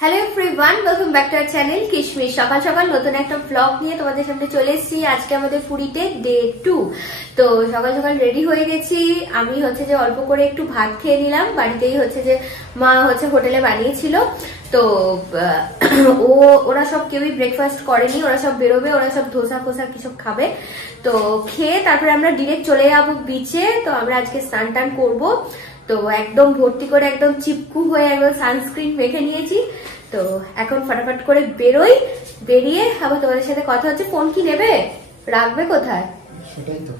Hello everyone, welcome back to our channel কিশমিশ। সকাল সকাল নতুন একটা ব্লগ নিয়ে তোমাদের সামনে চলে এসেছি। আজকে আমাদের পুরীতে ডে 2। তো সকাল সকাল রেডি হয়ে গেছি। আমি যে অল্প করে একটু ভাত খেয়ে নিলাম, বাড়িতেই যে মা হোটেলে বানিয়েছিল। তো ওরা সব কেউই ব্রেকফাস্ট করেনি, ওরা সব বেরোবে, ওরা সব ধোসা ফোসা কিছু খাবে। তো খেয়ে তারপরে আমরা ডিরেক্ট চলে যাবো বিচে। তো আমরা আজকে স্নান টান করবো। তো একদম ভর্তি করে একদম চিপকু হয়ে একদম সানস্ক্রিন মেখে নিয়েছি। তো এখন ফটাফট করে বেরোই, বেরিয়ে আবার তোমাদের সাথে কথা হচ্ছে। ফোন কি নেবে, রাখবে কোথায় সেটাই তো।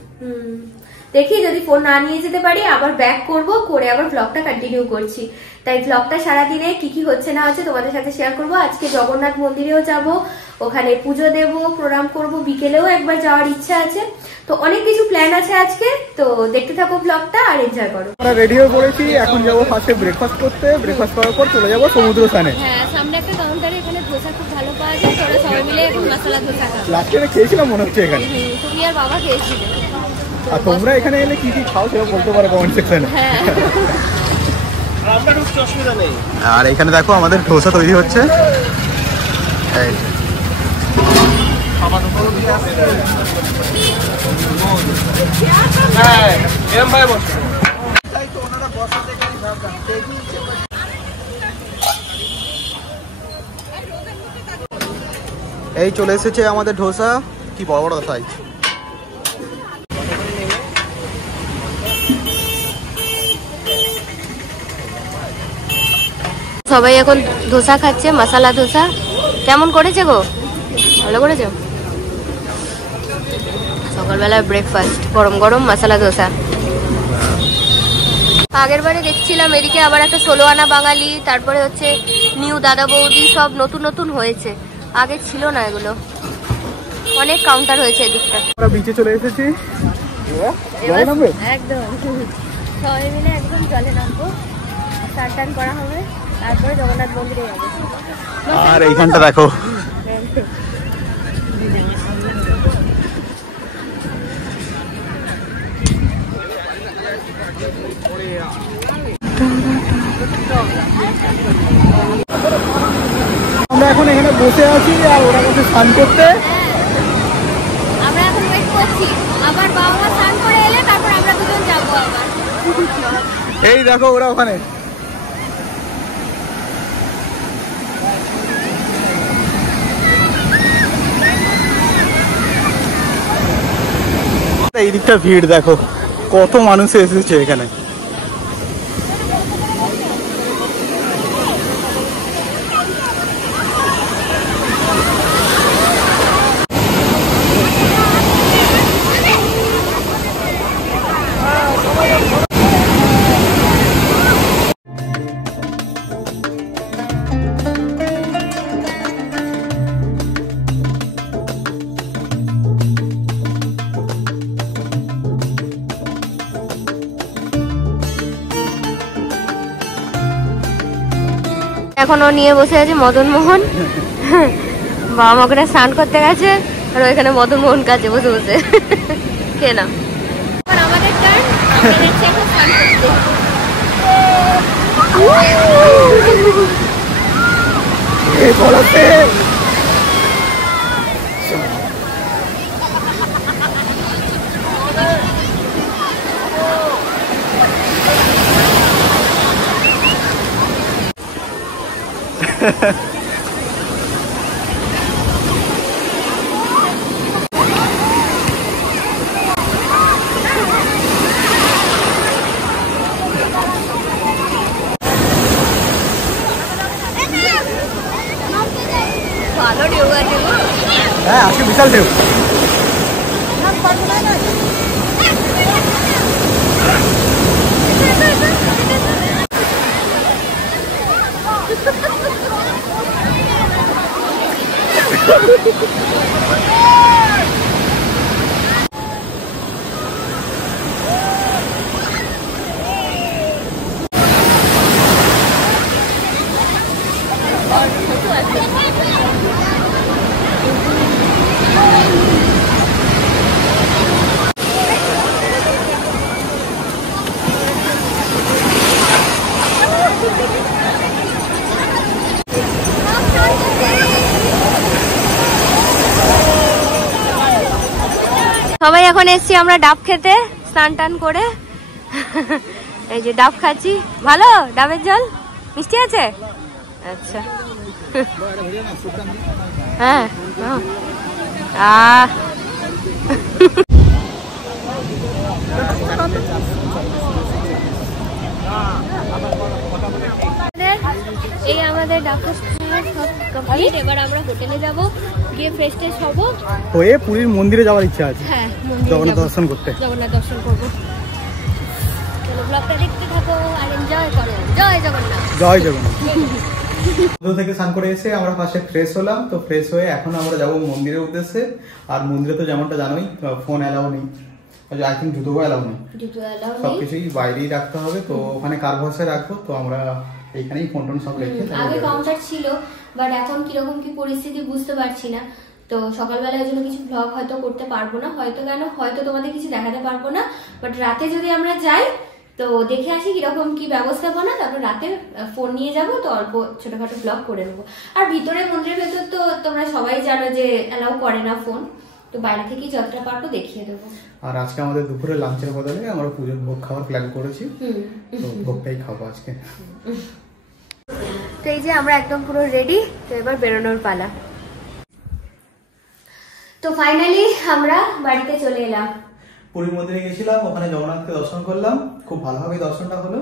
দেখি যদি ফোন না নিয়ে যেতে পারি আবার ব্যাক করব, করে আবার ব্লগটা কন্টিনিউ করছি। তাই ব্লগটা সারাদিনে কি কি হচ্ছে না হচ্ছে তোমাদের সাথে শেয়ার করব। আজকে জগন্নাথ মন্দিরেও যাব, ওখানে পুজো দেব, প্রণাম করব, বিকেলেও একবার যাওয়ার ইচ্ছা আছে। তো অনেক কিছু প্ল্যান আছে আজকে। তো দেখতে থাকো ব্লগটা আর এনজয় করো। আমরা রেডি হয়ে পড়েছি, এখন যাবো ফার্স্টে ব্রেকফাস্ট করতে। ব্রেকফাস্ট করার পর চলে যাবো সমুদ্র স্নানে। হ্যাঁ, সামনে একটা কাউন্টারে এখানে ধোসা খুব ভালো পাওয়া যায়। তোরা সবাই মিলে এখন মশলা ধোসা খাবো। লাস্ট টাইমে খেয়েছিলাম মনে হচ্ছে এখানে। তুমি আর বাবা খেয়েছিলে। আর তোমরা এখানে এলে কি কি খাও সেটা বলতে পারো কমেন্ট সেকশনে। হ্যাঁ, আমরা ঢুকছি, অসুবিধা নেই। আর এখানে দেখো আমাদের ধোসা তৈরি হচ্ছে। এই এই চলে এসেছে আমাদের ধোসা, কি বড় বড় সাইজ। সবাই এখন ধোসা খাচ্ছে, মশলা ধোসা। কেমন করেছে গো? ভালো করেছে। সকালবেলা ব্রেকফাস্ট গরম গরম মশলা ধোসা। আগের বারে দেখছিলাম এদিকে আবার একটা 16 আনা বাঙালি, তারপরে নিউ দাদা বৌদি, সব নতুন নতুন হয়েছে, আগে ছিল না এগুলো। অনেক কাউন্টার হয়েছে এদিকটা। আমরা বিচে চলে এসেছি, একদম সবাই মিলে একদম জলে নামবো, স্নান টান করা হবে, তারপরে জগন্নাথ মন্দিরে যাবো। আর এইখানটা দেখো, আমরা এখন এখানে বসে আছি আর ওরা কাছে স্নান করতে। আমরা এখন ওয়েট করছি, আবার বাবা মা স্নান করে এলে তারপর আমরা দুজন যাবো আবার। এই দেখো ওরা ওখানে। এই দিকটা ভিড় দেখো, কত মানুষ এসেছে এখানে। এখন ও নিয়ে বসে আছে মদন মোহন। বাবা মা ওখানে স্নান করতে গেছে আর ওইখানে মদন মোহন কাছে বসে বসে। কে না আমাদের টার্ন, স্নান করতে। ভালো ঢেউ আছে। হ্যাঁ, আজকে বিশাল ঢেউ। সবাই এখন এসছি আমরা ডাব খেতে, স্নান টান করে। এই যে ডাব খাচ্ছি। ভালো ডাবের জল? মিষ্টি আছে? আচ্ছা। হ্যাঁ। এই আমাদের ডাক্তার সব কমপ্লিট। এবার আমরা হোটেলে যাব, গিয়ে ফ্রেশ ট্রেশ হবো, হয়ে পুরীর মন্দিরে যাওয়ার ইচ্ছা আছে। হ্যাঁ, জগন্নাথ দর্শন করতে। জগন্নাথ দর্শন করবো। চলো ব্লগটা দেখতে থাকো আর এনজয় করো। জয় জগন্নাথ। জয় জগন্নাথ। থেকে স্নান করে এসে আমরা ফার্স্টে ফ্রেশ হলাম। তো ফ্রেশ হয়ে এখন আমরা যাবো মন্দিরের উদ্দেশ্যে। আর মন্দিরে তো যেমনটা জানোই ফোন অ্যালাউ নেই, আই থিঙ্ক জুতোও অ্যালাউ নেই, সবকিছুই বাইরেই রাখতে হবে। তো ওখানে কার ভরসায় রাখবো, তো আমরা এইখানেই ফোন টোন সব রেখে। আগে কাউন্টার ছিল, বাট এখন কিরকম কি পরিস্থিতি বুঝতে পারছি না। তো সকালবেলার জন্য কিছু ব্লগ হয়তো করতে পারবো না, হয়তো তোমাদের কিছু দেখাতে পারবো না। বাট রাতে যদি আমরা যাই তো দেখে আসি কিরকম কি ব্যবস্থাপনা, তারপর রাতে ফোন নিয়ে যাব, তো অল্প ছোটখাটো ব্লগ করে নেবো। আর ভিতরে মন্দিরের ভেতর তো তোমরা সবাই জানো যে অ্যালাউ করে না ফোন, তো বাইরে থেকেই যতটা পারবো দেখিয়ে দেবো। আর আজকে আমাদের দুপুরে লাঞ্চের বদলে আমরা পুজোর ভোগ খাওয়ার প্ল্যান করেছি, তো ভোগটাই খাবো আজকে। তো এই যে আমরা একদম পুরো রেডি, তো এবার বেরোনোর পালা। তো ফাইনালি আমরা বাড়িতে চলে এলাম। পুরী মন্দিরে গেছিলাম, ওখানে জগন্নাথকে দর্শন করলাম, খুব ভালোভাবে দর্শনটা হলো।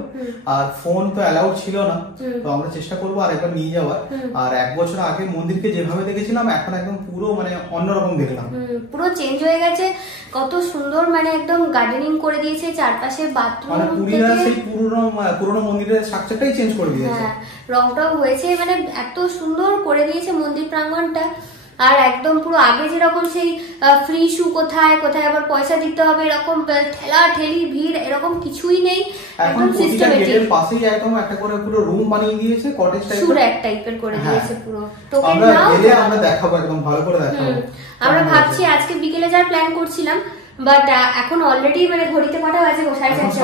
আর ফোন তো অ্যালাউড ছিল না, তো আমরা চেষ্টা করবো আর একবার নিয়ে যাওয়ার। আর 1 বছর আগে মন্দিরকে যেভাবে দেখেছিলাম এখন একদম পুরো মানে অন্যরকম দেখলাম, পুরো চেঞ্জ হয়ে গেছে। কত সুন্দর, মানে একদম গার্ডেনিং করে দিয়েছে, চারপাশে বাথরুম, মানে পুরীরা সেই পুরনো মন্দিরের স্ট্রাকচারটাই চেঞ্জ করে দিয়েছে। হ্যাঁ, রংটাও হয়েছে, মানে এত সুন্দর করে দিয়েছে মন্দির প্রাঙ্গণটা। আর একদম পুরো আগে যেরকম সেই ফ্রি শু কোথায় আবার পয়সা দিতে হবে এরকম ঠেলা ঠেলি ভিড় এরকম কিছুই নেই, একদম সিস্টেমেটিক। এর পাশেই একদম একটা করে পুরো রুম বানিয়ে দিয়েছে, কটেজ টাইপের, সুর এক টাইপের করে দিয়েছে পুরো। টোকেন আমরা নাও, গেলে আমরা দেখাবো, একদম ভালো করে দেখাবো। আমরা ভাবছি আজকে বিকেলে যাওয়ার প্ল্যান করছিলাম, বাট এখন অলরেডি মানে ঘড়িতে কটা বাজে, 4:30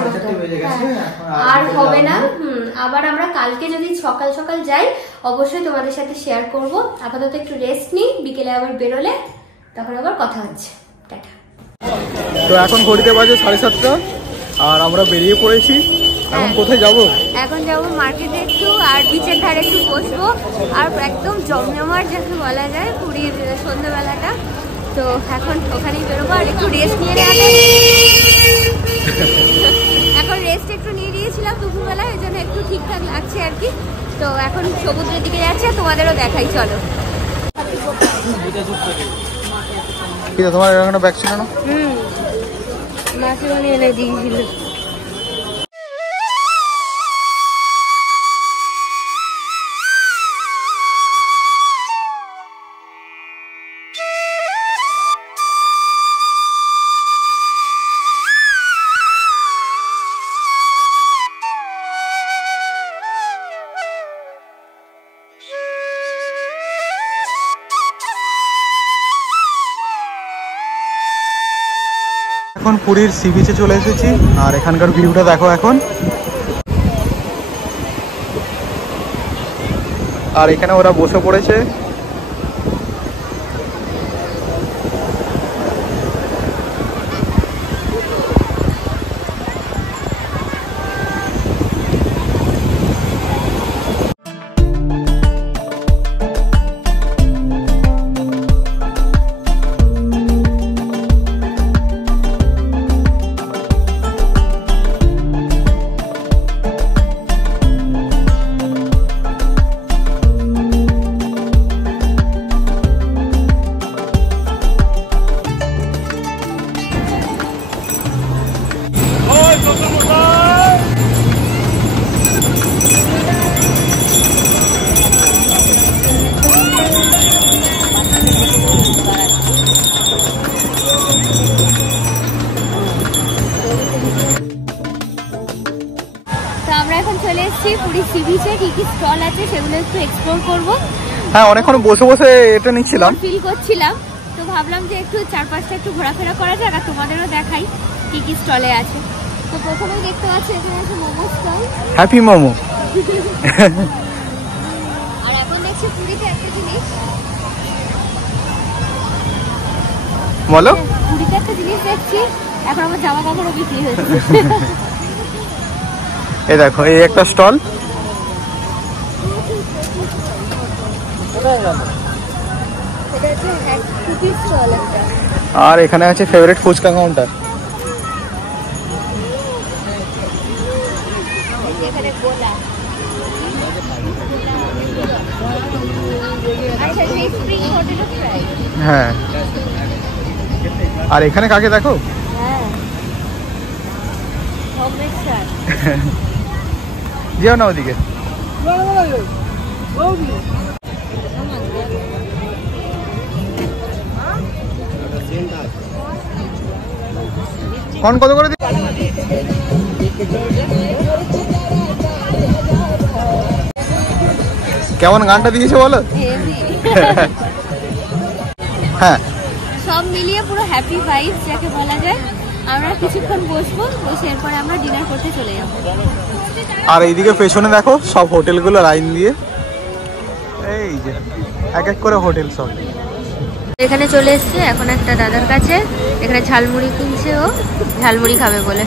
আর হবে না। আবার আমরা কালকে যদি সকাল সকাল যাই অবশ্যই তোমাদের সাথে শেয়ার করব। আপাতত একটু রেস্ট নিই, বিকেলে আবার বেরোলে তখন আবার কথা হচ্ছে। টাটা। তো এখন ঘড়িতে বাজে 7:30 আর আমরা বেরিয়ে পড়েছি। এখন কোথায় যাব? এখন যাব মার্কেটে একটু, আর বিচের ধারে একটু বসবো। আর একদম জমজমাট যাকে বলা যায় পুরীর সন্ধ্যাবেলাটা, তো এখন ওখানেই বেরোবো। আর একটু রেস্ট নিয়ে এখন রেস্ট একটু নিয়ে নিয়েছিলাম দুপুরবেলা, এই জন্য একটু ঠিকঠাক লাগছে আর কি। তো এখন সমুদ্রের দিকে যাচ্ছে, তোমাদেরও দেখাই, চলো। তোমার এখানে ব্যাগ ছিল না? মাসিমণি এনে দিয়েছিল। এখন পুরীর সি বিচে চলে এসেছি, আর এখানকার ভিউটা দেখো এখন। আর এখানে ওরা বসে পড়েছে। পুরী সি বিচে কি কি স্টল আছে সেগুলো একটু এক্সপ্লোর করব। হ্যাঁ, অনেকক্ষণ বসে বসে এটা নিচ্ছিলাম, ফিল করছিলাম, তো ভাবলাম যে একটু চারপাশটা একটু ঘোরাফেরা করা যাক আর তোমাদেরও দেখাই কি কি স্টলে আছে। তো প্রথমেই দেখতে পাচ্ছি এখানে আছে মোমো স্টল, হ্যাপি মোমো। আর এখন দেখছি পুরীতে একটা জিনিস, বলো, পুরীতে একটা জিনিস দেখছি, এখন আমার জামা কাপড়ও বিক্রি হচ্ছে। এই দেখো এই একটা স্টল, আর এখানে আছে ফেভারিট ফুচকা কাউন্টার। হ্যাঁ, আর এখানে কাকে দেখো, যেও না ওদিকে। কোন কত করে কেমন গানটা দিয়েছে বলো? হ্যাঁ, সব মিলিয়ে পুরো হ্যাপি ভাইবস যাকে বলা যায়। আমরা কিছুক্ষণ বসবো, বসে এরপরে আমরা ডিনার করতে চলে যাবো। আর এইদিকে পেছনে দেখো সব হোটেলগুলো লাইন দিয়ে, এই যে এক এক করে হোটেল সব। এখানে চলে এসছে এখন একটা দাদার কাছে, এখানে ঝালমুড়ি কিনছে, ও ঝালমুড়ি খাবে বলে।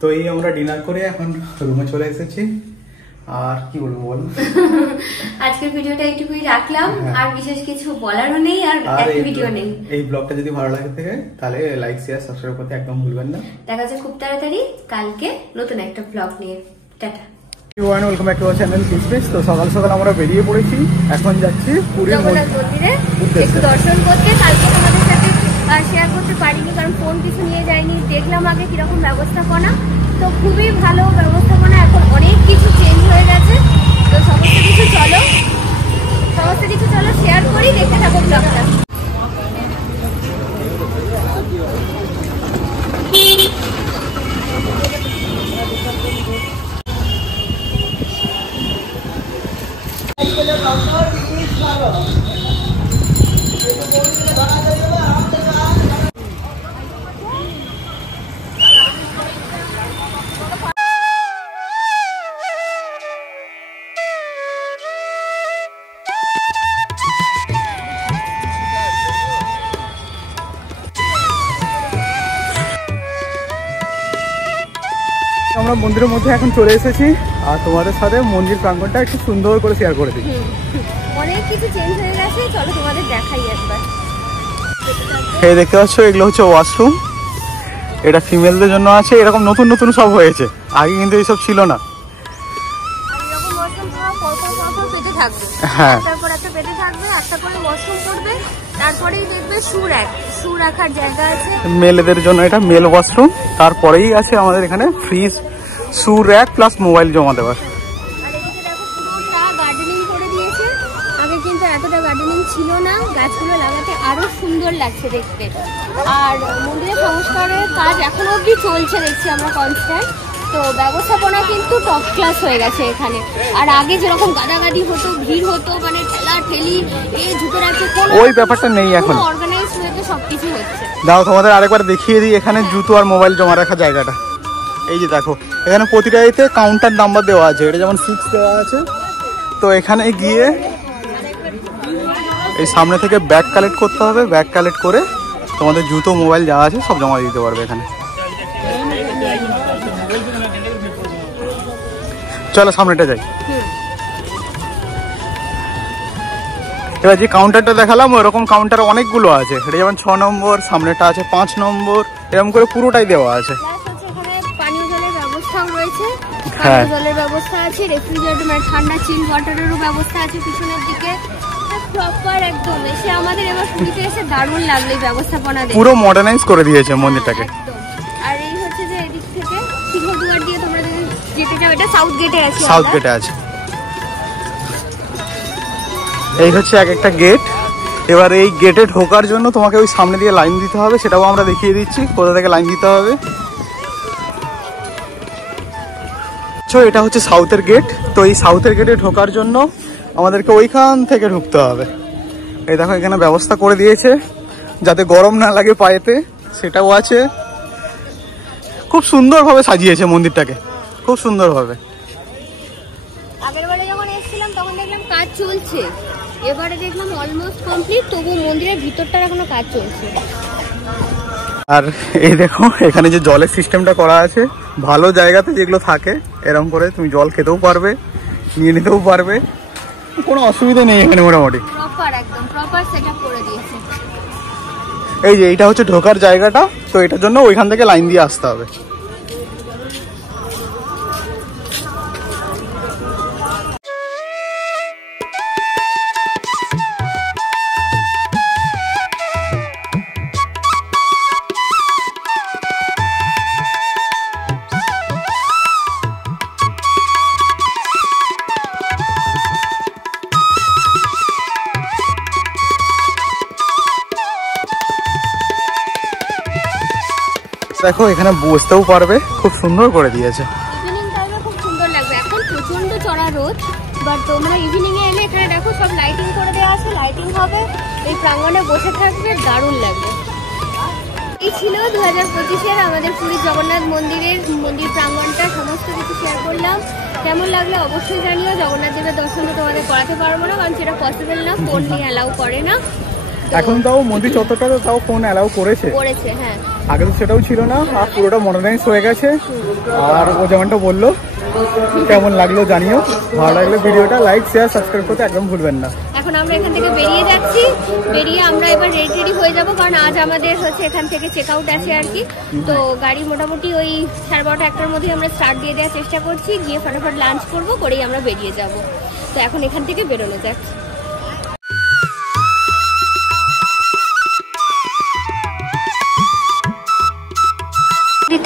তো এই আমরা ডিনার করে এখন রুমে চলে এসেছি। আর কি বলবো বল, আজকের ভিডিওটা এইটুকুই রাখলাম, আর বিশেষ কিছু বলারও নেই, আর একটা ভিডিও নেই। এই ব্লগটা যদি ভালো লাগে থাকে তাহলে লাইক শেয়ার সাবস্ক্রাইব করতে একদম ভুলবেন না। দেখা যাচ্ছে খুব তাড়াতাড়ি কালকে নতুন একটা ব্লগ নিয়ে। Tata, welcome back to our channel কিসমিস। তো সকাল সকাল আমরা বেরিয়ে পড়েছি, এখন যাচ্ছি পুরী জগন্নাথ মন্দিরে একটু দর্শন করতে। কালকে তোমাদের সাথে শেয়ার করতে পারিনি কারণ ফোন কিছু নিয়ে যাইনি। দেখলাম আগে কিরকম ব্যবস্থাপনা, তো খুবই ভালো ব্যবস্থাপনা, এখন অনেক কিছু চেঞ্জ হয়ে গেছে। তো সমস্ত কিছু চলো শেয়ার করি, দেখতে থাকো ব্লগটা। আমরা মন্দিরের মধ্যে এখন চলে এসেছি, আর তোমাদের সাথে মন্দির প্রাঙ্গণটা একটু সুন্দর করে শেয়ার করে দিই। অনেক কিছু চেঞ্জ হয়ে গেছে, চলো তোমাদের দেখাই একবার। এই দেখতে পাচ্ছ, এগুলো হচ্ছে ওয়াশরুম, এটা ফিমেলদের জন্য আছে। এরকম নতুন নতুন সব হয়েছে, আগে কিন্তু এইসব ছিল না। হ্যাঁ, তারপর একটা পেতে থাকবে, একটা করে ওয়াশরুম করবে, তারপরেই দেখবে শু রাখার জায়গা আছে মেলেদের জন্য, এটা মেল ওয়াশরুম। তারপরেই আছে আমাদের এখানে ফ্রিজ, শু র্যাক প্লাস মোবাইল জমা দেওয়ার। আর এদিকে দেখো পুরোটা গার্ডেনিং করে দিয়েছে। আগে কিন্তু এতটা গার্ডেনিং ছিল না, গাছগুলো লাগাতে আরো সুন্দর লাগছে দেখতে। আর মন্দিরের সংস্কারের কাজ এখনো অবধি চলছে দেখছি আমরা কনস্ট্যান্ট। তো ব্যবস্থাপনা কিন্তু টপ ক্লাস হয়ে গেছে এখানে। আর আগে যেরকম গাদাগাদি হতো, ভিড় হতো, মানে ঠেলা ঠেলি ঝুঁকে রাখছে, ওই ব্যাপারটা নেই এখন। অর্গানাইজ হয়ে সবকিছু হচ্ছে। দাও তোমাদের আরেকবার দেখিয়ে দিই এখানে জুতো আর মোবাইল জমা রাখার জায়গাটা। এই যে দেখো, এখানে প্রতিটা এতে কাউন্টার নাম্বার দেওয়া আছে, এটা যেমন 6 দেওয়া আছে। তো এখানে গিয়ে এই সামনে থেকে ব্যাগ কালেক্ট করতে হবে, ব্যাগ কালেক্ট করে তোমাদের জুতো মোবাইল যা আছে সব জমা দিতে পারবে এখানে। চলো সামনেটা যাই। এবার যে কাউন্টারটা দেখালাম ওরকম কাউন্টার অনেকগুলো আছে, এটা যেমন 6 নম্বর, সামনেটা আছে 5 নম্বর, এরকম করে পুরোটাই দেওয়া আছে। পানীয় জলের ব্যবস্থাও রয়েছে, পানীয় জলের ব্যবস্থা আছে, রেফ্রিজারেটর মানে ঠান্ডা চিল ওয়াটারেরও ব্যবস্থা আছে পিছনের দিকে। প্রপার একদম এসে আমাদের এবার পুরীতে এসে দারুণ লাগলো এই ব্যবস্থাপনা দেখে। পুরো মডার্নাইজ করে দিয়েছে মন্দিরটাকে। আর এই হচ্ছে যে এদিক থেকে সিংহদুয়ার দিয়ে তোমরা যেতে যাও, এটা সাউথ গেটে আছে। সাউথ গেটে আছে। এই হচ্ছে এক একটা গেট, এবার এই গেটে ঢোকার জন্য তোমাকে ওই সামনে দিয়ে লাইন দিতে হবে, সেটাও আমরা দেখিয়ে দিচ্ছি কোথা থেকে লাইন দিতে হবে। এটা হচ্ছে সাউথের গেট। তো এই সাউথের গেটে ঢোকার জন্য আমাদেরকে ওইখান থেকে ঢুকতে হবে। এই দেখো এখানে ব্যবস্থা করে দিয়েছে যাতে গরম না লাগে পায়েতে, সেটাও আছে। খুব সুন্দরভাবে সাজিয়েছে মন্দিরটাকে, খুব সুন্দরভাবে। আগেরবারে যখন এসেছিলাম তখন দেখলাম কাজ চলছে, এবারে দেখলাম অলমোস্ট কমপ্লিট, তবু মন্দিরের ভিতরটার এখনো কাজ চলছে। আর এই দেখো এখানে যে জলের সিস্টেমটা করা আছে, ভালো জায়গাতে যেগুলো থাকে এরকম করে তুমি জল খেতেও পারবে, নিয়ে নিতেও পারবে, কোনো অসুবিধা নেই এখানে মোটামুটি। প্রপার একদম প্রপার সেটআপ করে দিয়েছে। এই যে এইটা হচ্ছে ঢোকার জায়গাটা, তো এটার জন্য ওইখান থেকে লাইন দিয়ে আসতে হবে। দেখো এখানে বসতেও পারবে, খুব সুন্দর করে দিয়েছে। ইভিনিং টাইমে খুব সুন্দর লাগবে, এখন প্রচন্ড চড়া রোদ, বাট তোমরা ইভিনিং এ এলে এখানে দেখো সব লাইটিং করে দেওয়া আছে, লাইটিং হবে, এই প্রাঙ্গণে বসে থাকবে, দারুণ লাগবে। এই ছিল 2025-এর আমাদের পুরী জগন্নাথ মন্দির প্রাঙ্গণটা, সমস্ত কিছু শেয়ার করলাম। কেমন লাগলো অবশ্যই জানিও। জগন্নাথ দেবের দর্শন তো তোমাদের করাতে পারবো না, কারণ সেটা পসিবল না, ফোন নিয়ে অ্যালাউ করে না। এখন তাও মন্দির চত্বরটা তাও ফোন অ্যালাউ করেছে, হ্যাঁ। আগে তো সেটাও ছিল না, আর পুরোটা মডার্নাইজ হয়ে গেছে। আর ও যেমনটা বললো, কেমন লাগলো জানিও। ভালো লাগলে ভিডিওটা লাইক শেয়ার সাবস্ক্রাইব করতে একদম ভুলবেন না। এখন আমরা এখান থেকে বেরিয়ে যাচ্ছি, বেরিয়ে আমরা এবার রেডি হয়ে যাব, কারণ আজ আমাদের হচ্ছে এখান থেকে চেক আউট আছে আর কি। তো গাড়ি মোটামুটি ওই 12:30 1টার মধ্যে আমরা স্টার্ট দিয়ে দেওয়ার চেষ্টা করছি, গিয়ে ফটাফট লাঞ্চ করবো, করেই আমরা বেরিয়ে যাব। তো এখন এখান থেকে বেরোনো যাক।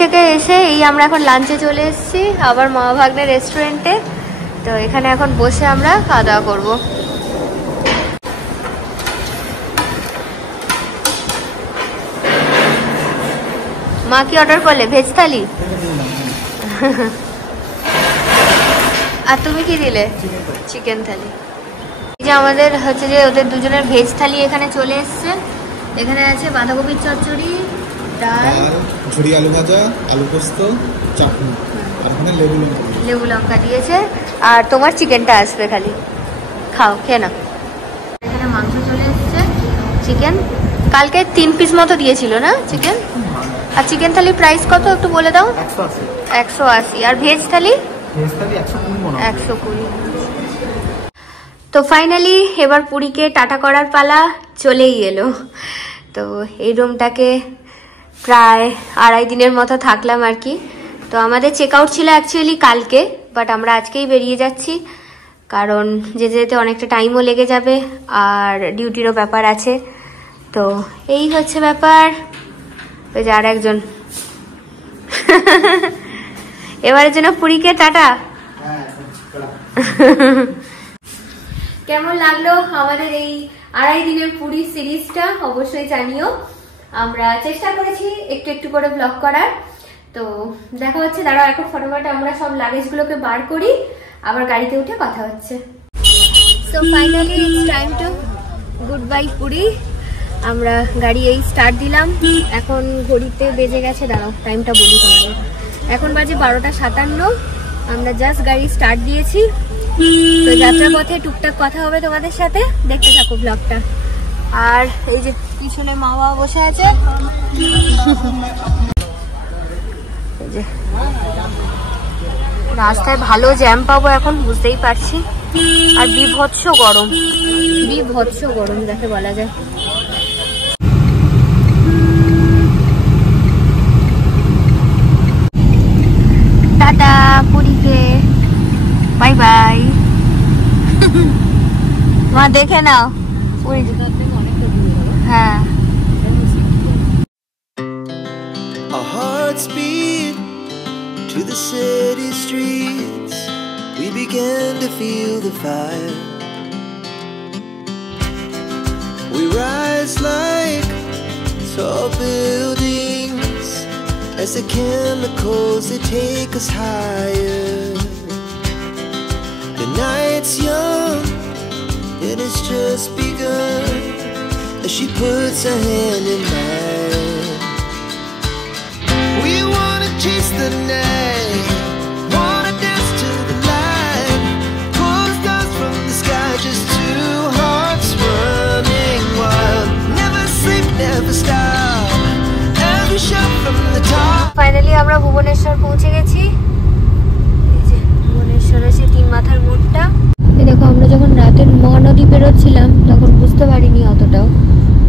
থেকে এসে এই আমরা এখন লাঞ্চে চলে এসেছি আবার মামা ভাগ্নের রেস্টুরেন্টে। তো এখানে এখন বসে আমরা খাওয়া দাওয়া করবো। মা কি অর্ডার করলে? ভেজ থালি। আর তুমি কি দিলে? চিকেন থালি। এই যে আমাদের হচ্ছে যে ওদের দুজনের ভেজ থালি এখানে চলে এসছে। এখানে আছে বাঁধাকপির চচ্চড়ি, ডাল, ঝুরি আলু ভাজা, আলু পোস্ত, চাটনি, আর এখানে লেবু লঙ্কা দিয়েছে। আর তোমার চিকেনটা আসবে, খালি খাও, খেয়ে নাও। এখানে মাংস চলে এসছে, চিকেন। কালকে 3 পিস মতো দিয়েছিল না চিকেন? আর চিকেন থালির প্রাইস কত একটু বলে দাও। 180। আর ভেজ থালি 120। তো ফাইনালি এবার পুরীকে টাটা করার পালা চলেই এলো। তো এই রুমটাকে প্রায় 2.5 দিনের মতো থাকলাম আর কি। তো আমাদের চেক আউট ছিল অ্যাকচুয়ালি কালকে, বাট আমরা আজকেই বেরিয়ে যাচ্ছি, কারণ যেতে যেতে অনেকটা টাইমও লেগে যাবে, আর ডিউটিরও ব্যাপার আছে। তো এই হচ্ছে ব্যাপার। ওই যে আর একজন এবারের জন্য পুরীকে টাটা। কেমন লাগলো আমাদের এই 2.5 দিনের পুরী সিরিজটা অবশ্যই জানিও। আমরা চেষ্টা করেছি একটু একটু করে ব্লগ করার। তো দেখা হচ্ছে, দাঁড়াও এখন ফটোফট আমরা সব লাগেজগুলোকে বার করি, আবার গাড়িতে উঠে কথা হচ্ছে। So finally it's time to good bye Puri. আমরা গাড়ি এই স্টার্ট দিলাম, এখন ঘড়িতে বেজে গেছে, দাঁড়াও টাইমটা বলি তোমাদের, এখন বাজে 12:57। আমরা জাস্ট গাড়ি স্টার্ট দিয়েছি। তো যাত্রার পথে টুকটাক কথা হবে তোমাদের সাথে, দেখতে থাকো ব্লগটা। আর এই যে পিছনে মা বাবা বসে আছে, রাস্তায় ভালো জ্যাম পাবো এখন বুঝতেই পারছি। আর বিভৎস গরম যাকে বলা যায়। টাটা পুরীকে, বাই বাই। মা দেখে নাও পুরী। হ্যাঁ, our hearts beat to the city streets. We began to feel the fire. We rise like tall buildings as the chemicals they take us higher. The night's young and it's just begun as she puts her hand in mine. We wanna chase the night, wanna dance to the light, pull stars from the sky, just two hearts running wild. Never sleep, never stop, as we shout from the top. Finally আমরা ভুবনেশ্বর পৌঁছে গেছি। এই যে ভুবনেশ্বর আছে তিন মাথার মোড়টা। এই দেখো আমরা যখন রাতের মহানদী বেরোচ্ছিলাম তখন বুঝতে পারিনি অতটাও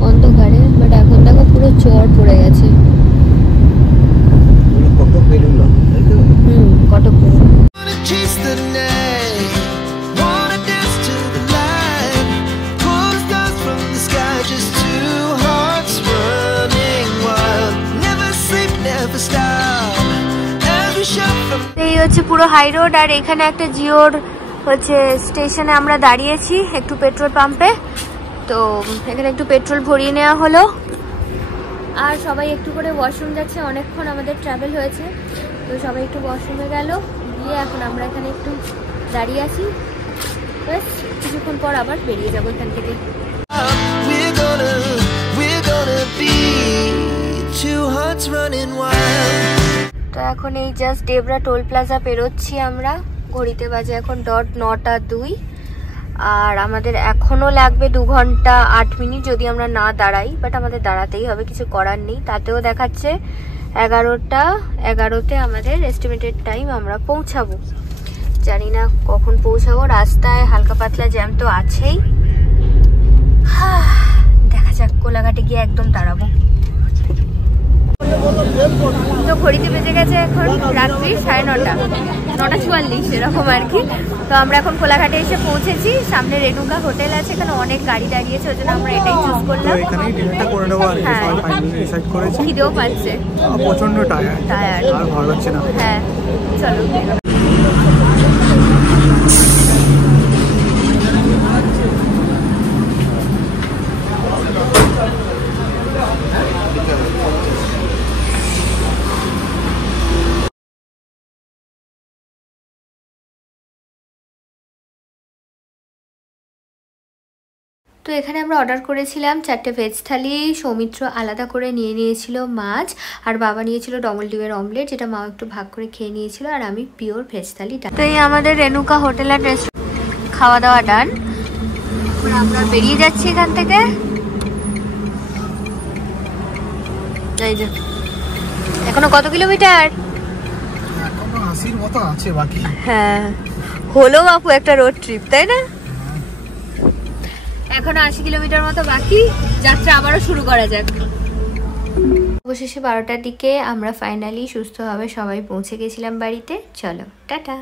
অন্ধকারে, বাট এখন দেখো পুরো চর পড়ে গেছে। কটক বেলুলা, তাই তো? কটক বেলুলা। এই হচ্ছে পুরো হাই রোড, আর এখানে একটা জিওর হচ্ছে স্টেশনে আমরা দাঁড়িয়েছি একটু পেট্রোল পাম্পে। তো এখানে একটু পেট্রোল ভরিয়ে নেওয়া হলো, আর সবাই একটু করে ওয়াশরুম যাচ্ছে। অনেকক্ষণ আমাদের ট্রাভেল হয়েছে, তো সবাই একটু ওয়াশরুমে গেল, গিয়ে এখন আমরা এখানে একটু দাঁড়িয়ে আছি। ব্যাস কিছুক্ষণ পর আবার বেরিয়ে যাবো এখান থেকে। তো এখন এই জাস্ট ডেবরা টোল প্লাজা পেরোচ্ছি আমরা। ঘড়িতে বাজে এখন 9:02, আর আমাদের এখনো লাগবে 2 ঘন্টা 8 মিনিট যদি আমরা না দাঁড়াই, বাট আমাদের দাঁড়াতেই হবে, কিছু করার নেই। তাতেও দেখাচ্ছে 11টা 11তে আমাদের এস্টিমেটেড টাইম আমরা পৌঁছাবো। জানি না কখন পৌঁছাবো, রাস্তায় হালকা পাতলা জ্যাম তো আছেই। দেখা যাক, কোলাঘাটে গিয়ে একদম দাঁড়াবো। তো ঘড়িতে বেজে গেছে এখন রাত্রি 9:30, 9:44 এরকম আর কি। তো আমরা এখন কোলাঘাটে এসে পৌঁছেছি। সামনে রেণুকা হোটেল আছে, এখানে অনেক গাড়ি দাঁড়িয়েছে, ওই জন্য আমরা এটাই চুজ করলাম। এখানেই ডিনারটা করে নেবো আর কি, সবাই ফাইনালি ডিসাইড করেছি। খিদেও পাচ্ছে, প্রচন্ড টায়ার্ড, আর ভালো লাগছে না। হ্যাঁ চলো। তো এখানে আমরা অর্ডার করেছিলাম 4টে ভেজ থালি। সৌমিত্র আলাদা করে নিয়েছিল মাছ, আর বাবা নিয়েছিল ডবল ডিমের অমলেট, যেটা মা একটু ভাগ করে খেয়ে নিয়েছিল, আর আমি পিওর ভেজ থালি। তো এই আমাদের রেণুকা হোটেল আর রেস্টুরেন্ট খাওয়া দাওয়া ডান। আমরা বেরিয়ে যাচ্ছি এখান থেকে। এই যে এখনো কত কিলোমিটার? এখনো 80-র মতো আছে বাকি। হ্যাঁ হলো বাপু একটা রোড ট্রিপ, তাই না? এখনো 80 কিলোমিটার মতো বাকি, যাত্রা আবারও শুরু করা যাক। অবশেষে 12টার দিকে আমরা ফাইনালি সুস্থভাবে সবাই পৌঁছে গেছিলাম বাড়িতে। চলো টাটা।